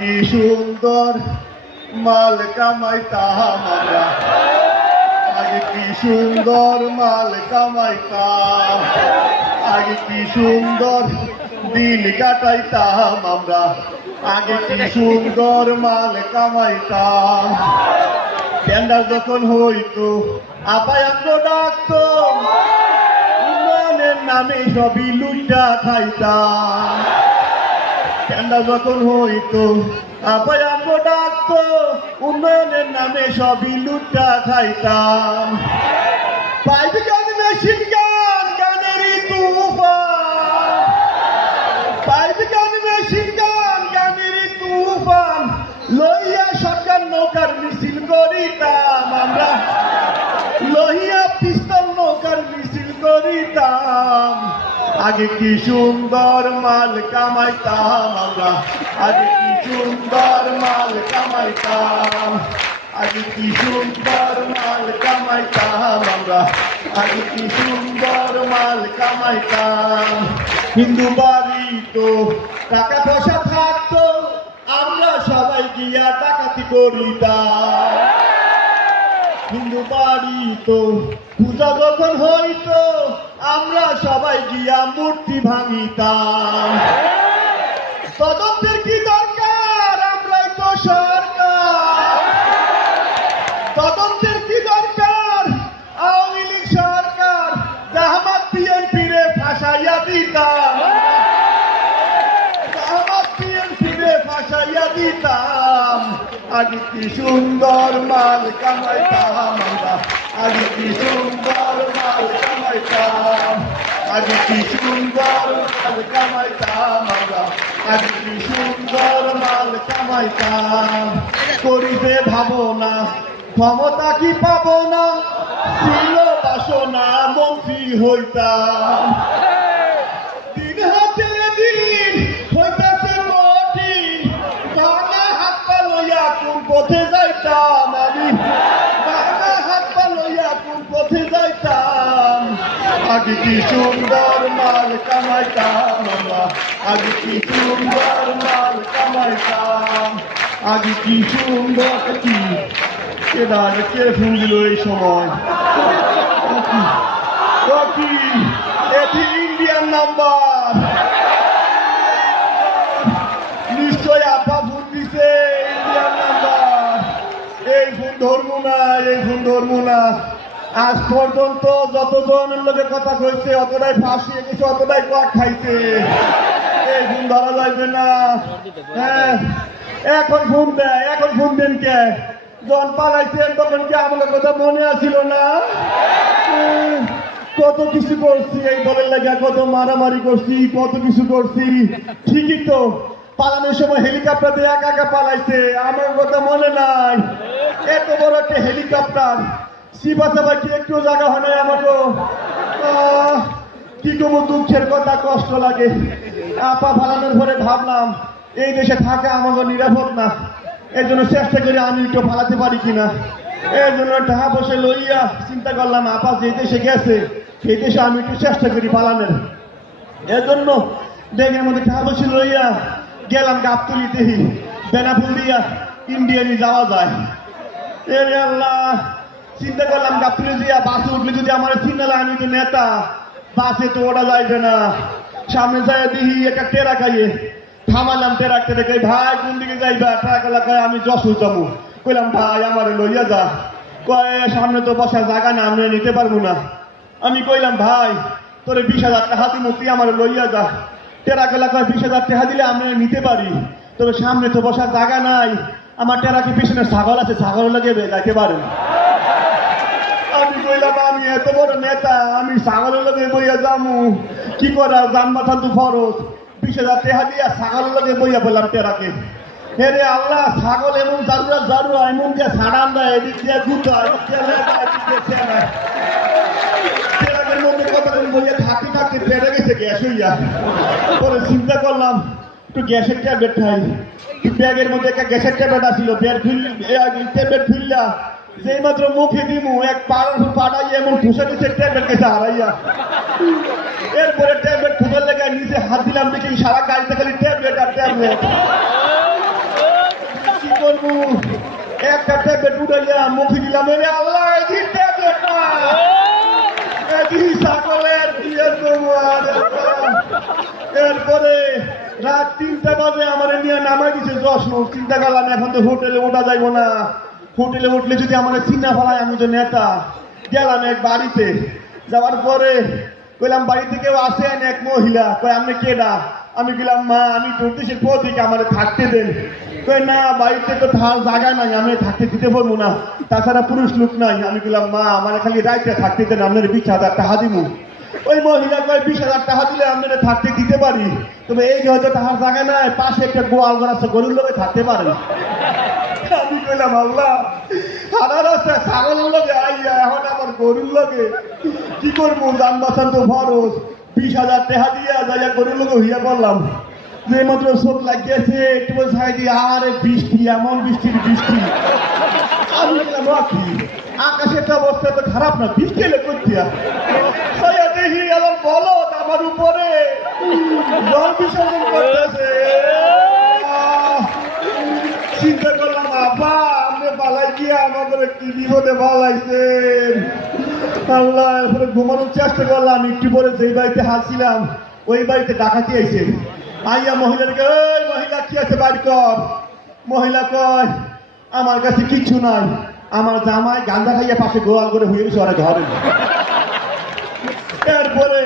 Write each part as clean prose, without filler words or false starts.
কি সুন্দর মাল কামাইতাম আমরা, আগে কি সুন্দর মাল কামাইতাম, আগে কি সুন্দর দিন কাটাইতাম আমরা, আগে কি সুন্দর মাল কামাইতাম। টেন্ডার যখন হইতো আপায়ান্ত ডাকতো, উন্নয়নের নামে সবই লুইটা খাইতাম। টেন্ডার যখন হইতো আপায়ান্ত ডাকতো, উন্নয়নের নামে সবই লুইটা খাইতাম। পাইপ গান মেশিন গান গানেরই তুফান, পাইপ গান মেশিন গান গানেরই তুফান, লইয়া সরকার নৌকার মিছিল করিতাম আমরা, লইয়া পিস্তল নৌকার মিছিল করিতাম। আগে কি সুন্দর মাল কামাইতাম আমরা, আগে কি সুন্দর মাল কামাইতাম, আগে কি সুন্দর মাল কামাইতাম আমরা, আগে কি সুন্দর মাল কামাইতাম। হিন্দু বাড়ি তো টাকা পয়সা থাকতো, আমরা সবাই গিয়া ডাকাতি করিতাম। হিন্দু বাড়ি তো পূজা যখন হইতো, আমরা সবাই গিয়া মূর্তি ভাঙিতাম। তদন্তের কি দরকার, আমরাই তো সরকার, তদন্তের কি দরকার, আওয়ামী লীগ সরকার, জামাত বিএনপি রে ফাঁসাইয়া দিতাম, জামাত বিএনপি রে ফাঁসাইয়া দিতাম। আগে কি সুন্দর মাল কামাইতাম আমরা, আগে কি সুন্দর মাল কামাইতাম, আগে কি সুন্দর মাল কামাইতাম আমরা, আগে কি সুন্দর মাল কামাইতাম। করিবে ভাবনা ক্ষমতা কি পাবো না, ছিল বাসনা মন্ত্রী হইতাম। দিন হাতে দিন হইতাছে কঠিন, বাংলা হাত পা লইয়া কোন পথে যাইতাম আমি, বাংলা হাত পা লইয়া কোন পথে যাইতাম। আগে কি সুন্দর মাল কামাইতাম আমরা, আগে কি সুন্দর মাল কামাইতাম, আগে কি সুন্দর। কি কে ফোন দিল এই সময়? এটি ইন্ডিয়ান নাম্বার, নিশ্চয় আপা ফোন দিছে, ইন্ডিয়ান নাম্বার। এই ফোন ধরবো না, এই ফোন ধরবো না। আজ পর্যন্ত যতজনের লোকের কথা কইছে অতটাই ফাঁসিয়ে গেছে, অতটাই কোয়া খাইছে। এই ফোন ধরা যাইবে না। হ্যাঁ, এখন ফোন দেয়, এখন ফোন দেন কে? জন পালাইছেন তখন কি আমাদের কথা মনে আসিল না? কত কিছু করছি এই দলের লাগা, কত মারামারি করছি, কত কিছু করছি। ঠিকই তো, পালানোর সময় হেলিকপ্টার দিয়ে একা একা পালাইছে, আমার কথা মনে নাই। এত বড় একটা হেলিকপ্টার, শিবা সাবা কি একটু জায়গা হয় না আমাকে? কি করবো, দুঃখের কথা, কষ্ট লাগে। আপা ফালানোর পরে ভাবলাম এই দেশে থাকা আমাকে নিরাপদ না, এর জন্য চেষ্টা করি আমি একটু ফালাতে পারি কিনা। এর জন্য টাকা বসে লইয়া চিন্তা করলাম আপা যে দেশে গেছে সেই দেশে আমি একটু চেষ্টা করি পালানোর। এর জন্য ব্যাগের মধ্যে টাকা বসে লইয়া গেলাম গাবতলিতে, বেনাফুল দিয়া ইন্ডিয়ানি যাওয়া যায়। এর আল্লাহ, চিন্তা করলাম গাবতলি দিয়া বাসে উঠলে যদি আমার চিন্তা আমি তো নেতা, বাসে তো ওটা যাইবে না। সামনে যাই দেখি একটা টেরা খাইয়ে থামালাম, টেরাকতে দেখে ভাই কোন দিকে যাইবা? ট্রাক এলাকায় আমি যশোর যাবো। কইলাম ভাই আমার লইয়া যা। কয় সামনে তো বসার জায়গা না, আমরা নিতে পারবো না। আমি কইলাম ভাই তোরে 20,000 টাকা হাতি মুক্তি আমার লইয়া যা। টেরাক এলাকায় 20,000 টাকা দিলে আমরা নিতে পারি, তবে সামনে তো বসার জায়গা নাই। আমার টেরাকে পিছনে ছাগল আছে, ছাগল লাগে যাইতে পারেন। আমি কইলাম আমি এত বড় নেতা, আমি ছাগলের লগে বইয়া যামু কি করা? যান মাথা তো ফরজ। 20,000 টাকা দিয়া ছাগলের লগে বইয়া পেলাম টেরাকে। হেরে আল্লাহ, ছাগল এমন জারুয়া এমন যে ছাড়ান দেয়, এদিক দিয়ে জুতা, এদিক দিয়ে লেদা, এদিক দিয়ে চেনা। টেরাকের মধ্যে কথা বইয়া থাকতে থাকতে পেরে গেছে গ্যাস হইয়া। পরে চিন্তা করলাম একটু গ্যাসের ট্যাবলেট খাই। ব্যাগের মধ্যে একটা গ্যাসের ট্যাবলেট আসছিল, ট্যাবলেট ফিরলা যেই মাত্র মুখে দিমু এক পাড়াই এমন ঠুসে দিচ্ছে ট্যাবলেট গেছে হারাইয়া। এরপরে ট্যাবলেট খুঁজে লেগে নিচে হাত দিলাম, দেখি সারা গাড়িতে খালি ট্যাবলেট আর ট্যাবলেট। করবো একটা ট্যাবলেট উঠাইয়া মুখে দিলাম এরে আল্লাহ এই ট্যাবলেট না ছাগলের বিয়ের করবো এরপরে রাত 3টা বাজে আমার নিয়ে নামাই দিছে যশ্ন চিন্তা করলাম এখন তো হোটেলে ওঠা যাইব না হোটেলে উঠলে যদি আমার চিন্তা ফেলায় আমি তো নেতা গেলাম এক বাড়িতে যাওয়ার পরে কইলাম বাড়িতে কেউ আসেন এক মহিলা কই আপনি কেডা আমি গেলাম মা আমি জ্যোতিষের প্রতীক আমার থাকতে দেন কই না বাড়িতে তো জায়গা নাই আমি থাকতে দিতে পারবো না তাছাড়া পুরুষ লোক নাই আমি গেলাম মা আমার খালি রাইতে থাকতে দেন আপনার 20,000 টাকা দিমু ওই মহিলা কয় 20,000 টাকা দিলে আপনারা থাকতে দিতে পারি তবে এই হয়তো তাহার জায়গা নাই পাশে একটা গোয়াল ঘর আছে গরুর লোকে থাকতে পারেন আমি কইলাম আল্লাহ সারা রাস্তা ছাগলের লোকে আইয়া এখন আমার গরুর লোকে কি করবো যান বাঁচান তো খরচ 20,000 টাকা দিয়া যাইয়া গরুর লোকে হইয়া পড়লাম যে মাত্র চোখ লাগিয়েছে একটু সাইড দিয়ে আরে বৃষ্টি এমন বৃষ্টি আমি বললাম কি আকাশের অবস্থা তো খারাপ না বৃষ্টি এলে করতিয়া দেখি আবার বলো আমার উপরে জল বিসর্জন করতেছে চিন্তা করলাম আব্বা আপনি পালাই গিয়ে আমাদের কি বিপদে পালাইছেন আল্লাহ এরপরে ঘুমানোর চেষ্টা করলাম একটু পরে যেই বাড়িতে হাসছিলাম ওই বাড়িতে ডাকাতি আইছে আইয়া মহিলাকে ওই মহিলা কি আছে বাড়ি কর মহিলা কয় আমার কাছে কিচ্ছু নাই আমার জামাই গাঁজা খাইয়া পাশে গোয়াল করে হয়ে গেছে ওরা ঘরে এরপরে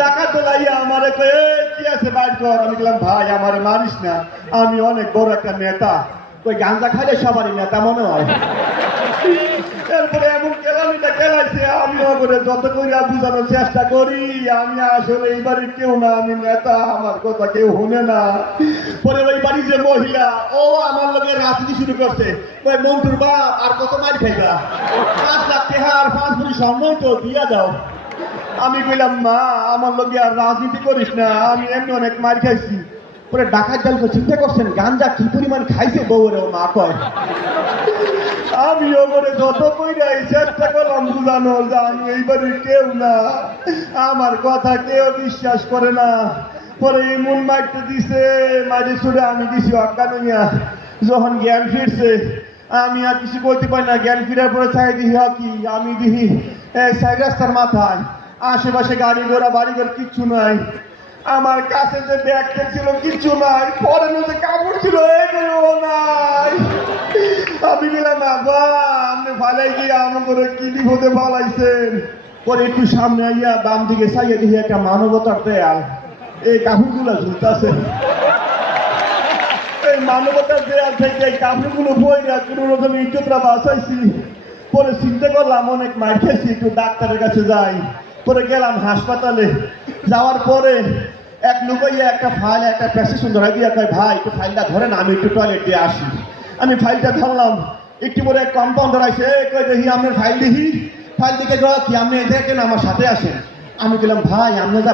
ডাকাত লাইয়া আমারে কয়ে কি আছে বাইর কর আমি বললাম ভাই আমারে মারিস না আমি অনেক বড় একটা নেতা ওই গাঁজা খাইলে সবারই নেতা মনে হয় এরপরে এমন কেলামিটা কেলাইছে আমি ওপরে যত করিয়া বুঝানোর চেষ্টা করি আমি আসলে এই বাড়ির কেউ না আমি নেতা আমার কথা কেউ শুনে না পরে ওই বাড়ির যে মহিলা ও আমার লোকের রাজনীতি শুরু করছে ওই মন্টুর বাপ আর কত মার খাইবা 5 লাখ টাকা আর 5 ভরি স্বর্ণ তো দিয়া দাও আমি কইলাম মা আমার লোকে আর রাজনীতি করিস না আমি এমনি অনেক মার খাইছি পরে ডাকাত দলকে চিন্তা করছেন গাঞ্জা কি পরিমাণ খাইছে বউরে মা কয় আমি ওপরে যত কইরা চেষ্টা করলাম বুঝানো যে আমি এই বাড়ির কেউ না আমার কথা কেউ বিশ্বাস করে না পরে এমন মাইরতে দিছে মাঝে ছুড়ে আমি দিছি অজ্ঞান হইয়া যখন জ্ঞান ফিরছে আমি আর কিছু বলতে পারি না জ্ঞান ফিরার পরে চাই দিহি কি আমি দিহি সাইড রাস্তার মাথায় আশেপাশে গাড়ি ঘোড়া বাড়ি ঘর কিচ্ছু নাই আমার কাছে যে ব্যাগটা ছিল কিচ্ছু নাই পরে যে কাপড় ছিল এগুলো নাই আমি গেলাম আব্বা আপনি ভালাই গিয়ে আমার করে কি বিপদে পালাইছেন পরে একটু সামনে আইয়া বাম দিকে চাইয়া দিহি একটা মানবতার দেয়াল এই কাপড়গুলো ঝুলতেছে এই মানবতার দেয়াল থেকে এই কাপড়গুলো বইরা কোনো রকম ইজ্জতরা বাঁচাইছি পরে চিন্তা করলাম অনেক মার খেয়েছি একটু ডাক্তারের কাছে যাই পরে গেলাম হাসপাতালে যাওয়ার পরে এক লুকাইয়া একটা ফাইল একটা প্রেসক্রিপশন ধরা দিয়ে কয় ভাই একটু ফাইলটা ধরেন আমি একটু টয়লেট দিয়ে আসি আমি ফাইলটা ধরলাম একটু পরে কম্পাউন্ডার আসে কই দেখি আপনার ফাইল দেখি ফাইল দেখে কি আপনি দেখেন আমার সাথে আসেন আমি গেলাম ভাই আপনি যা